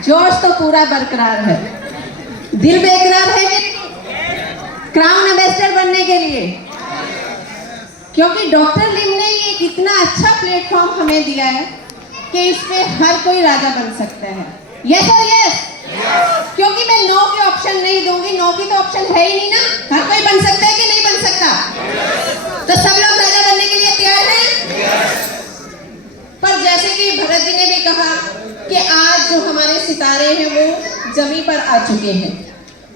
जोश तो पूरा बरकरार है, दिल बेकरार है कि क्राउन एम्बेसडर बनने के लिए, क्योंकि डॉक्टर लिम ने ये इतना अच्छा प्लेटफॉर्म हमें दिया है कि इस पे हर कोई राजा बन सकता है। यस और यस, क्योंकि मैं नो के ऑप्शन नहीं दूंगी, नो की तो ऑप्शन है ही नहीं ना, हर कोई बन सकता है कि नहीं बन सकता? तो सब लोग राजा बनने के लिए तैयार हैं? पर जैसे कि भरत जी ने भी कहा कि आज जो हमारे सितारे हैं वो जमीन पर आ चुके हैं,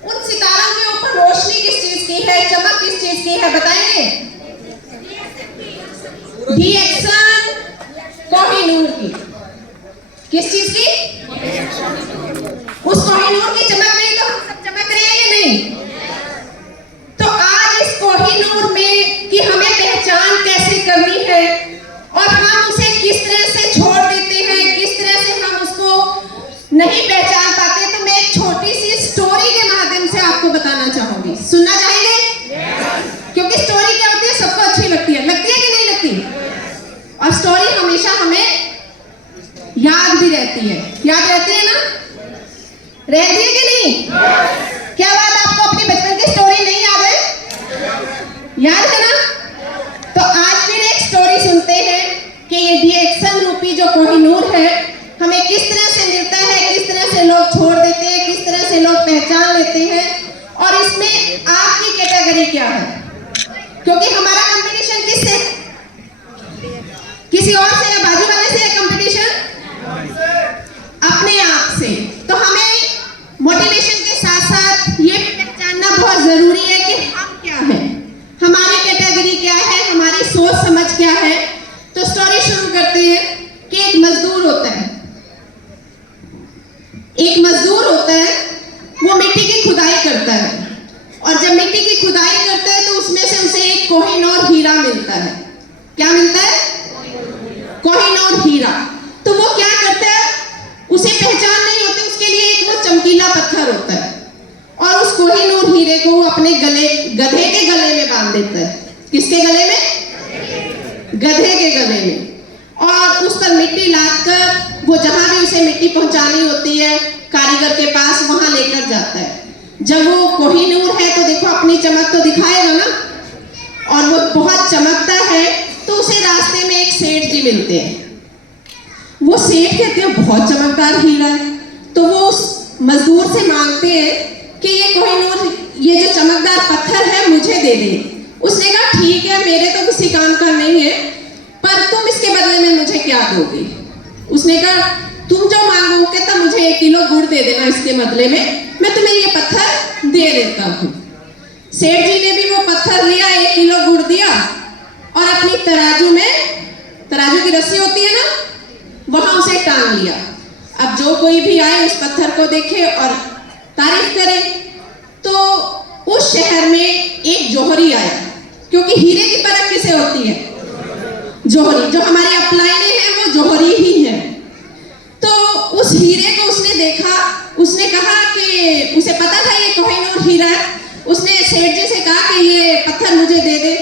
उन सितारों के ऊपर रोशनी किस चीज की है, चमक किस चीज की है बताएंगे? डीएक्सन कोहिनूर की। किस चीज की? उस कोहिनूर की चमक में तो हम सब चमक रहे हैं या नहीं? तो आज इस कोहिनूर में कि हमें पहचान कैसे करनी है और हम उसे किस तरह से छोड़ देते हैं, किस तरह से हम उसको नहीं पहचान पाते, तो मैं एक छोटी सी स्टोरी के माध्यम से आपको बताना चाहूंगी। सुनना चाहेंगे? क्योंकि स्टोरी क्या होती है, सबको अच्छी लगती है कि नहीं लगती? और स्टोरी हमेशा हमें याद भी रहती है, याद रहती है ना? रहती है कि नहीं? क्या बात, आपको अपनी बचपन की स्टोरी नहीं याद है? याद है ना? तो आज फिर एक स्टोरी सुनते हैं कि ये डीएक्सन रूपी जो कोहिनूर है हमें किस तरह से मिलता है, किस तरह से लोग छोड़ देते हैं, किस तरह से लोग पहचान लेते हैं, और इसमें आपकी कैटेगरी क्या है? क्योंकि हमारा कंपटीशन किससे? किसी और से या बाजू वाले से? कंपटीशन अपने आप से। तो हमें मोटिवेशन के साथ साथ ये भी पहचानना बहुत जरूरी है कि हम क्या हैं, हमारी कैटेगरी क्या है, हमारी सोच समझ क्या है। तो स्टोरी शुरू करते हैं कि एक मजदूर होता है, वो मिट्टी की खुदाई करता है, और जब मिट्टी की खुदाई करता है तो उसमें से उसे एक कोहिनूर हीरा मिलता है। क्या मिलता है? कोहिनूर हीरा। तो वो क्या करता है, उसे पहचान नहीं होती, उसके लिए एक वो चमकीला पत्थर होता है, और उस कोहिनूर हीरे को वो अपने गले, गधे के गले में बांध देता है। किसके गले में? गधे के गले में। और उस पर मिट्टी लादकर वो जहां भी उसे मिट्टी पहुंचानी होती है कारीगर के पास, वहां लेकर जाता है। जब वो कोहिनूर है तो देखो अपनी चमक तो दिखाएगा ना, और वो बहुत चमकता है, तो उसे रास्ते में एक सेठ जी मिलते हैं। वो सेठ कहते हैं बहुत चमकदार हीरा है, तो वो उस मजदूर से मांगते हैं कि ये कोहिनूर, ये जो चमकदार पत्थर है मुझे दे दे। उसने कहा ठीक है, मेरे तो किसी काम का नहीं है, पर तुम इसके बदले में मुझे क्या दोगे? उसने कहा तुम जो मांगोगे तो मुझे 1 किलो गुड़ दे देना, इसके बदले में मैं तुम्हें ये पत्थर दे देता हूँ। सेठ जी ने भी वो पत्थर लिया, 1 किलो गुड़ दिया, और अपनी तराजू में, तराजू की रस्सी होती है ना, वहां उसे टांग लिया। अब जो कोई भी आए उस पत्थर को देखे और तारीफ करे। तो उस शहर में एक जौहरी आया, क्योंकि हीरे की परख किसे होती है? जौहरी। जो हमारी अपलाइनें हैं वो जौहरी ही है। तो उस हीरे को उसने देखा, उसने कहा कि उसे पता था ये कोहिनूर हीरा है। उसने सेठ जी से कहा कि ये पत्थर मुझे दे दे।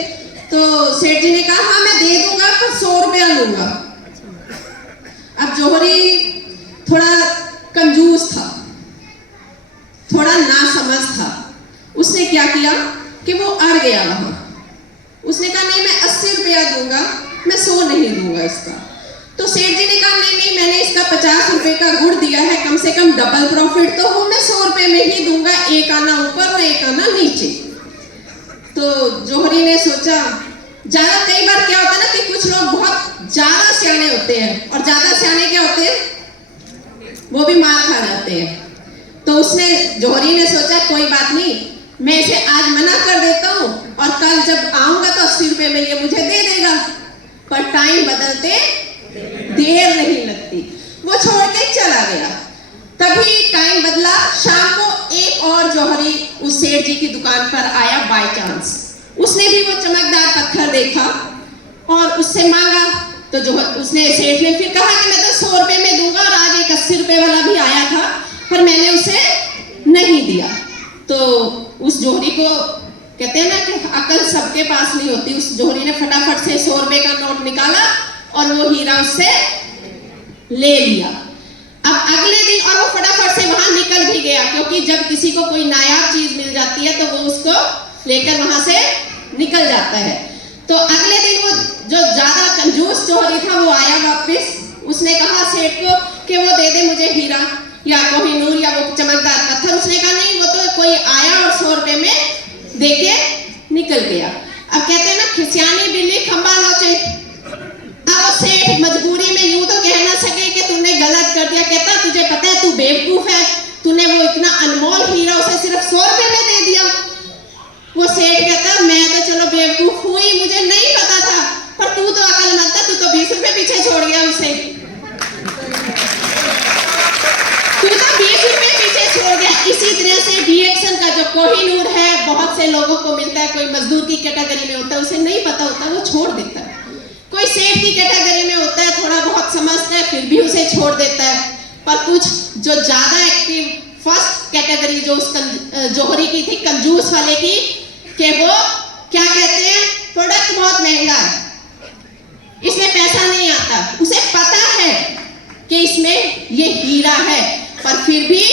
तो सेठ जी ने कहा हाँ मैं दे दूंगा, पर 100 रुपया लूंगा। अब जौहरी थोड़ा कंजूस था, थोड़ा नासमझ था। उसने क्या किया कि वो अड़ गया वहां। उसने कहा नहीं मैं 80 रुपया दूंगा, मैं 100 नहीं दूंगा इसका। तो सेठ जी ने कहा नहीं नहीं, मैंने इसका 50 रुपए का गुड़ दिया है, कम से कम डबल प्रॉफिट तो हो, मैं 100 रुपए में ही दूंगा, 1 आना ऊपर और 1 आना नीचे। तो जौहरी ने सोचा, ज्यादा कई बार क्या होता है ना कि कुछ लोग बहुत ज्यादा सियाने होते हैं, और ज्यादा सियाने क्या होते हैं, वो भी मार खा जाते हैं। तो उसने, जौहरी ने सोचा कोई बात नहीं, मैं इसे आज मना कर देता हूँ, और कल जब आऊंगा तो 80 रुपए में ये मुझे दे देगा। पर टाइम बदलते देर नहीं लगती, वो छोड़ के चला गया। तभी टाइम बदला, शाम को एक और जौहरी उस सेठ जी की दुकान पर आया बाय चांस। उसने भी वो चमकदार पत्थर देखा और उससे मांगा। तो जो उसने, सेठ ने फिर कहा कि मैं तो 100 रुपए में दूंगा, और आज एक 80 रुपए वाला भी आया था, पर मैंने उसे नहीं दिया। तो उस जौहरी को, कहते हैं ना कि अकल सबके पास नहीं होती, उस जौहरी ने फटाफट से 100 रुपए का नोट निकाला और वो हीरा उससे ले लिया। अब अगले दिन और वो फटाफट से वहां निकल भी गया, क्योंकि जब किसी को कोई नायाब चीज मिल जाती है तो वो उसको लेकर वहां से निकल जाता है। तो अगले दिन वो जो ज्यादा कंजूस जोहरी था वो आया वापस। उसने कहा सेठ को कि वो दे दे मुझे हीरा या कोहिनूर या वो चमकदार पत्थर। उसने कहा नहीं, वो तो कोई आया और 100 रुपए में देके निकल गया। अब कहते हैं ना, खिसियानी बिल्ली खंबा नोचे। अब वो सेठ मजबूरी में यूं तो कह ना सके कि तुमने गलत कर दिया। कहता तुझे पता है तू बेवकूफ है, तूने वो इतना अनमोल हीरा उसे सिर्फ 100 रुपए में दे दिया। वो सेठ कहता मैं तो चलो बेवकूफ हुई, मुझे नहीं पता था, पर तू तो अकलमंद था, तू तो 20 रुपए पीछे छोड़ गया उसे। तू तो 20 रुपए पीछे छोड़ गया। इसी तरह से डीएक्सन का जो कोहिनूर है बहुत से लोगों को मिलता है। कोई मजदूर की कैटेगरी में होता है, उसे नहीं पता होता, वो छोड़ देता है। कोई सेठ की कैटेगरी में होता है, थोड़ा बहुत समझता है, फिर भी उसे छोड़ देता है। पर कुछ जो ज्यादा एक्टिव फर्स्ट कैटेगरी जो उस जोहरी की थी, कंजूस वाले की, कि वो क्या कहते हैं, प्रोडक्ट बहुत महंगा है, इसमें पैसा नहीं आता। उसे पता है कि इसमें ये हीरा है, पर फिर भी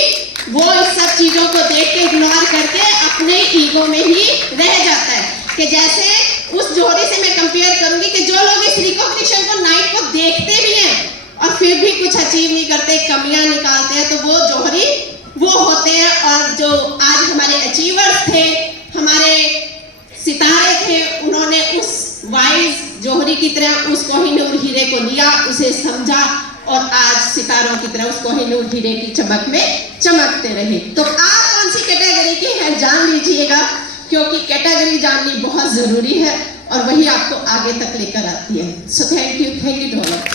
वो इस सब चीजों को देख के इग्नोर करके अपने ईगो में ही रह जाता है। कि जैसे उस जोहरी से मैं कंपेयर करूंगी कि जो लोग इस रिकॉग्निशन को नाइट को देखते भी हैं और फिर भी कुछ अचीव नहीं करते, कमियां निकालते हैं, तो वो जोहरी वो होते हैं। और जो आज हमारे अचीवर्स थे, हमारे सितारे थे, उन्होंने उस वाइज जोहरी की तरह उस कोहिनूर हीरे को लिया, उसे समझा और आज सितारों की तरह उस कोहिनूर हीरे की चमक में चमकते रहे। तो आप कौन सी कैटेगरी के हैं जान लीजिएगा, क्योंकि कैटेगरी जाननी बहुत जरूरी है और वही आपको आगे तक लेकर आती है। So thank you to all.